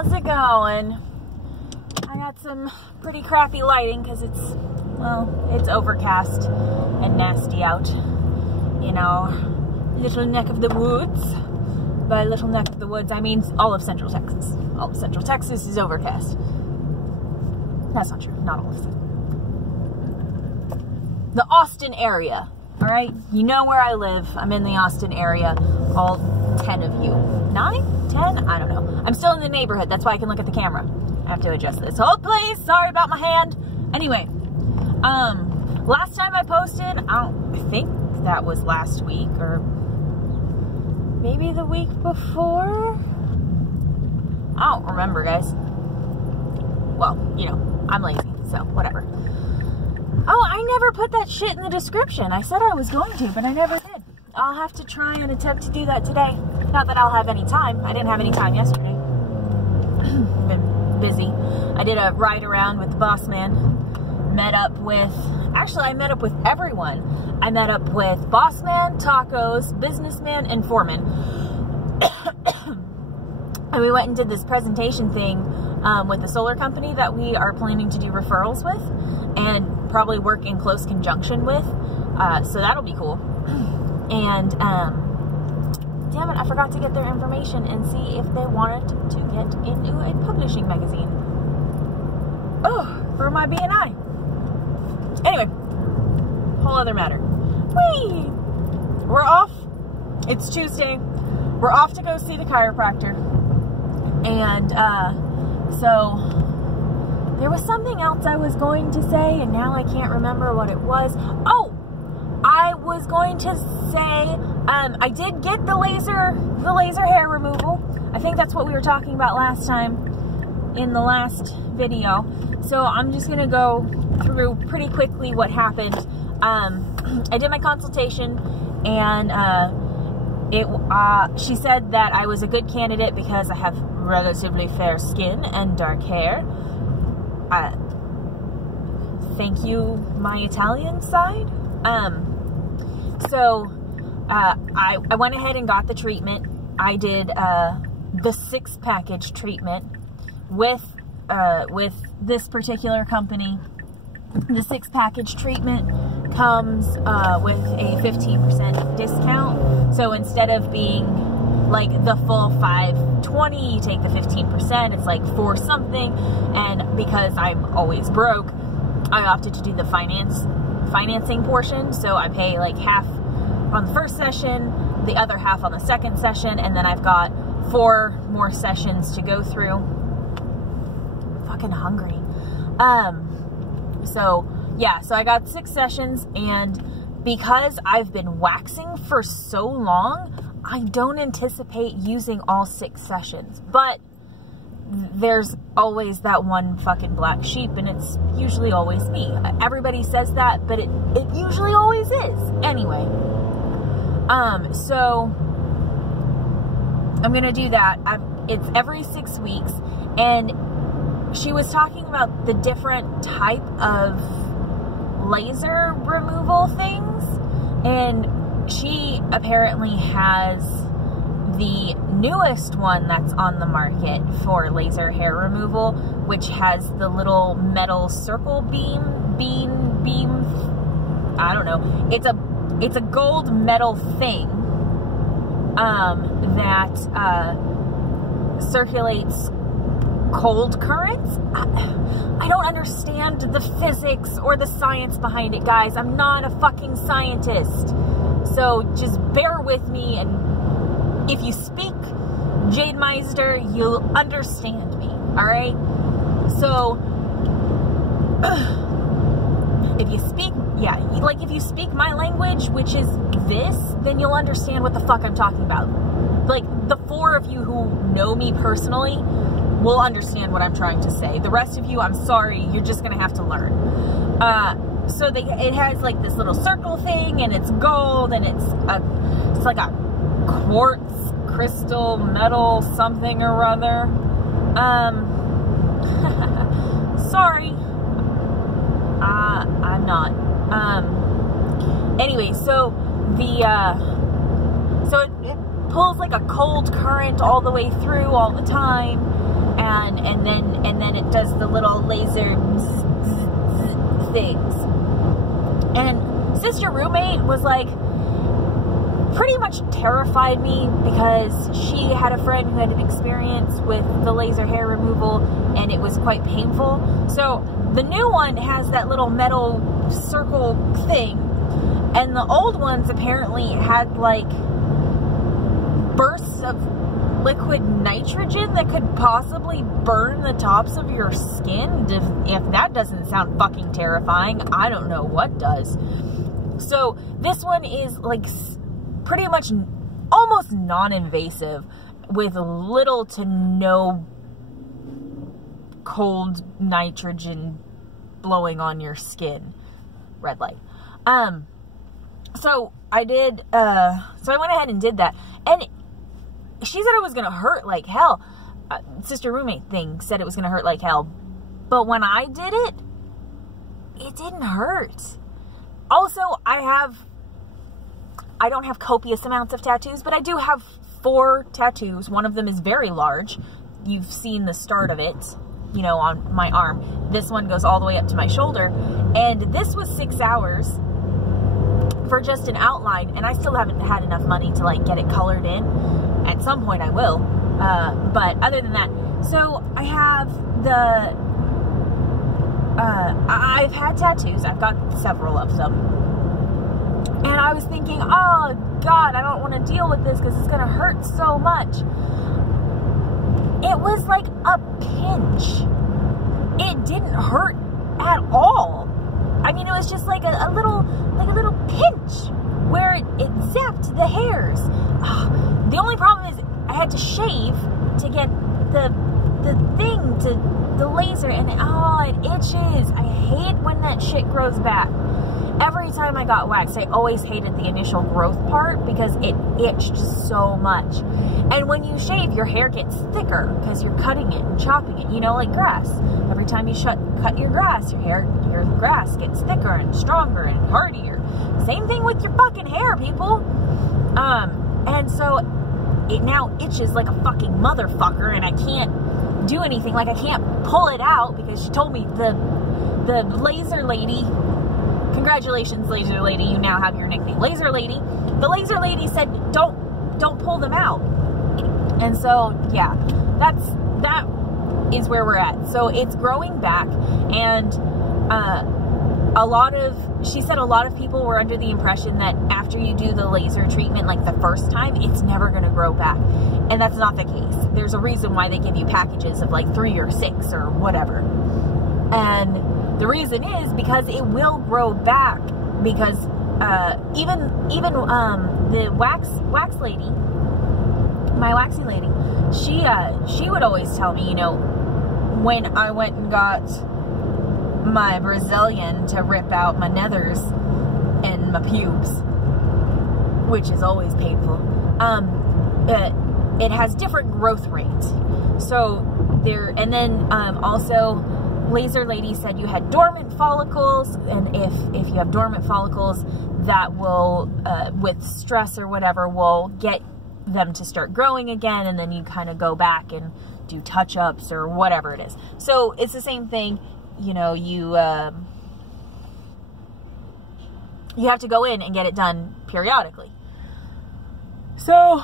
how's it going? I got some pretty crappy lighting because it's overcast and nasty out. You know, little neck of the woods. By little neck of the woods, I mean all of Central Texas. All of Central Texas is overcast. That's not true, not all of it. The Austin area, all right? You know where I live. I'm in the Austin area. All 10 of you. 9? 10? I don't know. I'm still in the neighborhood. That's why I can look at the camera. I have to adjust this. Hold please. Sorry about my hand. Anyway, last time I posted, I think that was last week or maybe the week before. I don't remember, guys. Well, you know, I'm lazy, so whatever. Oh, I never put that shit in the description. I said I was going to, but I never did. I'll have to try and attempt to do that today. Not that I'll have any time. I didn't have any time yesterday. Been busy. I did a ride around with the boss man. Met up with, actually I met up with everyone. I met up with boss man, tacos, businessman, and foreman. And we went and did this presentation thing with the solar company that we are planning to do referrals with and probably work in close conjunction with. So that'll be cool. And damn it, I forgot to get their information and see if they wanted to get into a publishing magazine. Oh, for my BNI. Anyway, whole other matter. Whee! We're off. It's Tuesday. We're off to go see the chiropractor. And so there was something else I was going to say, and now I can't remember what it was. Oh, I was going to say, I did get the laser hair removal. I think that's what we were talking about last time in the last video. So I'm just gonna go through pretty quickly what happened. I did my consultation, and she said that I was a good candidate because I have relatively fair skin and dark hair. Thank you, my Italian side. So I went ahead and got the treatment. I did the 6-package treatment with this particular company. The 6-package treatment comes with a 15% discount. So instead of being like the full $520, you take the 15%. It's like $4 something. And because I'm always broke, I opted to do the financing portion. So I pay like half on the first session, the other half on the second session, and then I've got 4 more sessions to go through. I'm fucking hungry. So yeah, so I got 6 sessions, and because I've been waxing for so long, I don't anticipate using all 6 sessions, but there's always that one fucking black sheep, and it's usually always me. Everybody says that, but it usually always is. Anyway, so I'm gonna do that. It's every 6 weeks, and she was talking about the different type of laser removal things, and she apparently has the newest one that's on the market for laser hair removal, which has the little metal circle beam, I don't know. It's a gold metal thing that circulates cold currents. I don't understand the physics or the science behind it, guys. I'm not a fucking scientist. So just bear with me, and if you speak Jademeister, you'll understand me, alright? So, if you speak, yeah, like if you speak my language, which is this, then you'll understand what the fuck I'm talking about. Like, the 4 of you who know me personally will understand what I'm trying to say. The rest of you, I'm sorry, you're just gonna have to learn. So it has like this little circle thing, and it's gold, and it's like a quartz crystal metal something or other. Sorry, I'm not. Anyway, so it pulls like a cold current all the way through all the time, and then it does the little laser things. And sister roommate was like, pretty much terrified me because she had a friend who had an experience with the laser hair removal and it was quite painful. So the new one has that little metal circle thing, and the old ones apparently had like bursts of liquid nitrogen that could possibly burn the tops of your skin. If that doesn't sound fucking terrifying, I don't know what does. So this one is like pretty much almost non-invasive with little to no cold nitrogen blowing on your skin. Red light. So I did, so I went ahead and did that, and she said it was gonna hurt like hell. Sister roommate thing said it was gonna hurt like hell, but when I did it, it didn't hurt. Also, I don't have copious amounts of tattoos, but I do have 4 tattoos. One of them is very large. You've seen the start of it, you know, on my arm. This one goes all the way up to my shoulder, and this was 6 hours for just an outline, and I still haven't had enough money to like get it colored in. At some point I will, but other than that, so I have I've had tattoos. I've got several of them, and I was thinking, oh God, I don't want to deal with this because it's gonna hurt so much. It was like a pinch. It didn't hurt at all. I mean, it was just like a little pinch where it zapped the hairs. The only problem is I had to shave to get the thing to the laser, and it itches. I hate when that shit grows back. Every time I got waxed, I always hated the initial growth part because it itched so much. And when you shave, your hair gets thicker because you're cutting it and chopping it, you know, like grass. Every time you cut your grass, your grass gets thicker and stronger and hardier. Same thing with your fucking hair, people. And so it now itches like a fucking motherfucker, and I can't do anything. Like, I can't pull it out because she told me the laser lady, congratulations laser lady, you now have your nickname, laser lady. The laser lady said don't pull them out. And so yeah, that is where we're at. So it's growing back, and she said a lot of people were under the impression that after you do the laser treatment, like the first time, it's never going to grow back. And that's not the case. There's a reason why they give you packages of like 3 or 6 or whatever. And the reason is because it will grow back, because even the wax lady, my waxy lady, she would always tell me, you know, when I went and got my Brazilian to rip out my nethers and my pubes, which is always painful, it has different growth rates. So there, and then also laser lady said you had dormant follicles, and if you have dormant follicles, that will with stress or whatever will get them to start growing again, and then you kind of go back and do touch-ups or whatever it is. So it's the same thing, you know, you have to go in and get it done periodically. So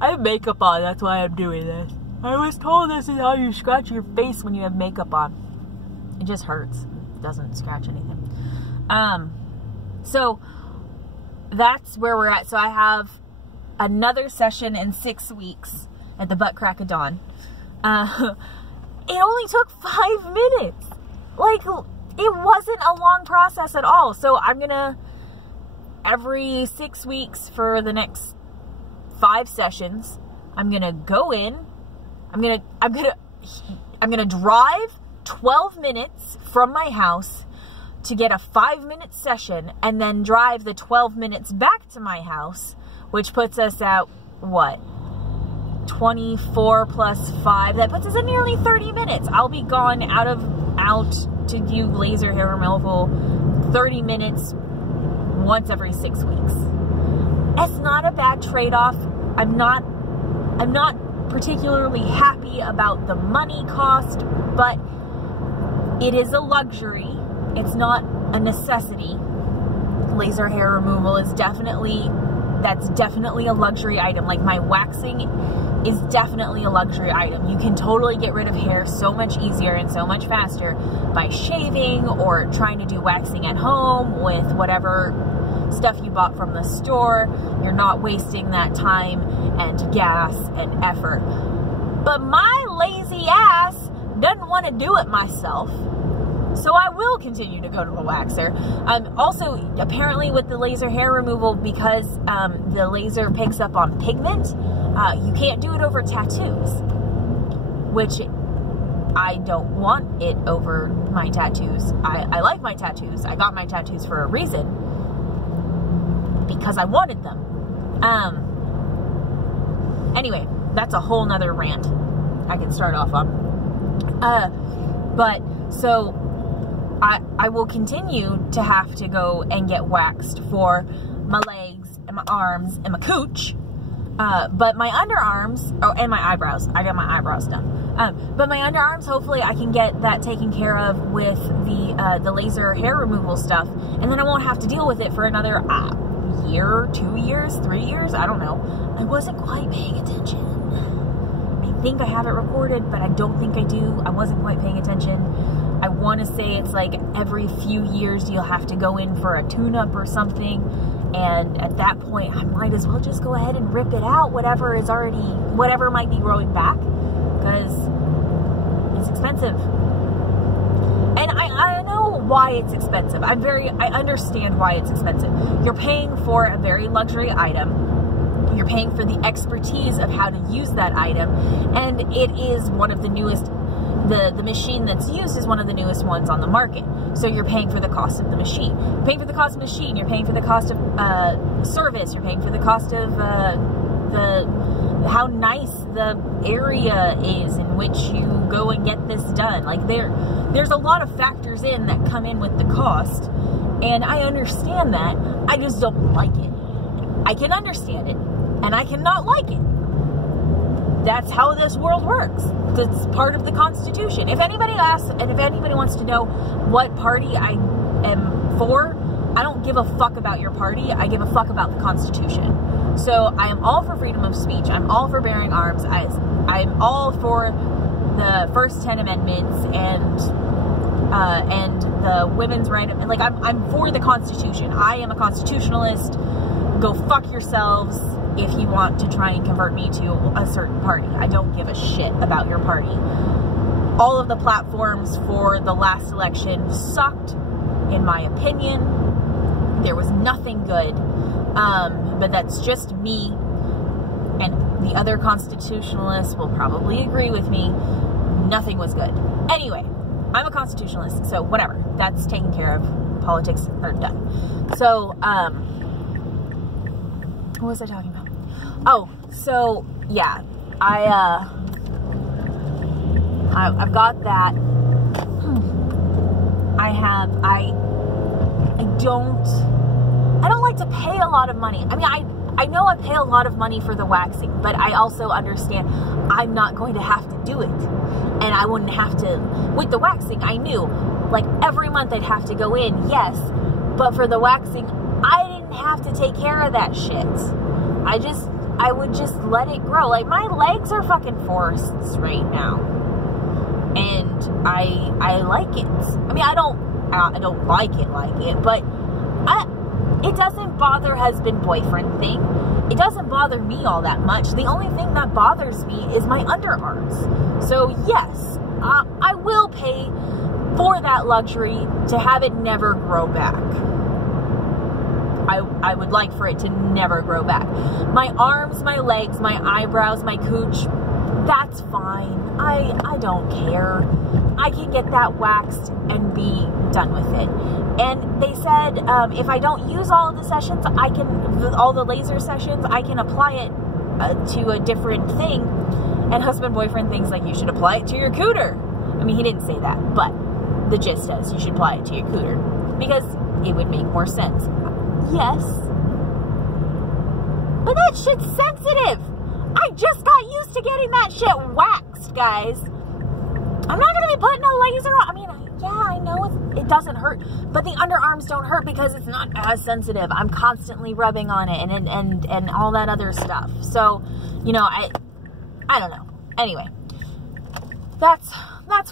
I have makeup on, that's why I'm doing this. I was told this is how you scratch your face when you have makeup on. It just hurts. It doesn't scratch anything. So that's where we're at. So I have another session in 6 weeks at the butt crack of dawn. It only took 5 minutes. Like, it wasn't a long process at all. So I'm gonna, every 6 weeks for the next 5 sessions, I'm gonna go in, I'm gonna drive 12 minutes from my house to get a 5-minute session, and then drive the 12 minutes back to my house, which puts us at, what, 24 plus 5, that puts us at nearly 30 minutes. I'll be gone out to do laser hair removal 30 minutes once every 6 weeks. It's not a bad trade-off. I'm not particularly happy about the money cost, but it is a luxury. It's not a necessity. Laser hair removal is definitely a luxury item. Like my waxing is definitely a luxury item. You can totally get rid of hair so much easier and so much faster by shaving or trying to do waxing at home with whatever stuff you bought from the store. You're not wasting that time and gas and effort. But my lazy ass doesn't want to do it myself. So I will continue to go to the waxer. Also, apparently with the laser hair removal, because the laser picks up on pigment, you can't do it over tattoos, which I don't want it over my tattoos. I like my tattoos. I got my tattoos for a reason, because I wanted them. Anyway, that's a whole nother rant I can start off on. But so I will continue to have to go and get waxed for my legs and my arms and my cooch. But my underarms, oh, and my eyebrows. I got my eyebrows done. But my underarms, hopefully I can get that taken care of with the laser hair removal stuff. And then I won't have to deal with it for another year, 2 years, 3 years. I don't know. I wasn't quite paying attention. I think I have it recorded, but I don't think I do. I wasn't quite paying attention. I want to say it's like every few years you'll have to go in for a tune-up or something. And at that point, I might as well just go ahead and rip it out, whatever might be growing back, because it's expensive. And I know why it's expensive. I understand why it's expensive. You're paying for a very luxury item. You're paying for the expertise of how to use that item. And it is one of the newest, the machine that's used is one of the newest ones on the market. So you're paying for the cost of the machine. You're paying for the cost of the machine. You're paying for the cost of service. You're paying for the cost of how nice the area is in which you go and get this done. Like there's a lot of factors in that come in with the cost, and I understand that. I just don't like it. I can understand it, and I cannot like it. That's how this world works. It's part of the Constitution. If anybody asks, and if anybody wants to know what party I am for, I don't give a fuck about your party. I give a fuck about the Constitution. So I am all for freedom of speech. I'm all for bearing arms. I'm all for the first 10 amendments and the women's right. Like I'm for the Constitution. I am a constitutionalist. Go fuck yourselves if you want to try and convert me to a certain party. I don't give a shit about your party. All of the platforms for the last election sucked, in my opinion. There was nothing good. But that's just me, and the other constitutionalists will probably agree with me. Nothing was good. Anyway, I'm a constitutionalist, so whatever. That's taken care of. Politics are done. So, what was I talking about? Oh, so, yeah. I've got that. I don't like to pay a lot of money. I mean, I know I pay a lot of money for the waxing, but I also understand I'm not going to have to do it. And I wouldn't have to, with the waxing, I knew, like every month I'd have to go in, yes, but for the waxing, I didn't have to take care of that shit. I would just let it grow. Like my legs are fucking forests right now. And I like it. I mean, I don't like it, but it doesn't bother husband-boyfriend thing. It doesn't bother me all that much. The only thing that bothers me is my underarms. So yes, I will pay for that luxury to have it never grow back. I would like for it to never grow back. My arms, my legs, my eyebrows, my cooch, that's fine. I don't care. I can get that waxed and be done with it. And they said if I don't use all of the sessions, all the laser sessions, I can apply it to a different thing. And husband-boyfriend thinks like you should apply it to your cooter. I mean, he didn't say that, but the gist is you should apply it to your cooter because it would make more sense. Yes. But that shit's sensitive. I just got used to getting that shit waxed, guys. I'm not going to be putting a laser on. I mean, yeah, I know it doesn't hurt, but the underarms don't hurt because it's not as sensitive. I'm constantly rubbing on it and all that other stuff. So, you know, I don't know. Anyway, that's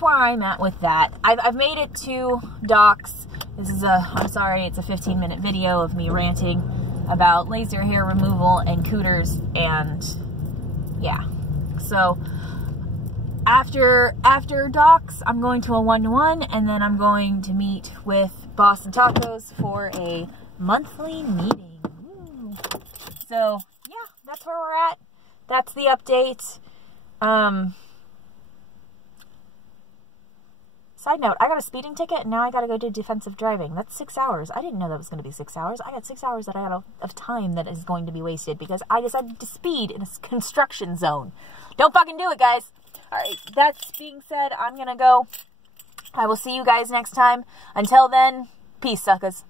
where I'm at with that. I've made it to Doc's. This is I'm sorry, it's a 15-minute video of me ranting about laser hair removal and cooters, and yeah. So after Doc's, I'm going to a 1-to-1, and then I'm going to meet with Boston Tacos for a monthly meeting. Ooh. So yeah, that's where we're at. That's the update. Side note, I got a speeding ticket, and now I got to go do defensive driving. That's 6 hours. I didn't know that was going to be 6 hours. I got 6 hours that I had of time that is going to be wasted because I decided to speed in a construction zone. Don't fucking do it, guys. All right, that being said, I'm going to go. I will see you guys next time. Until then, peace, suckers.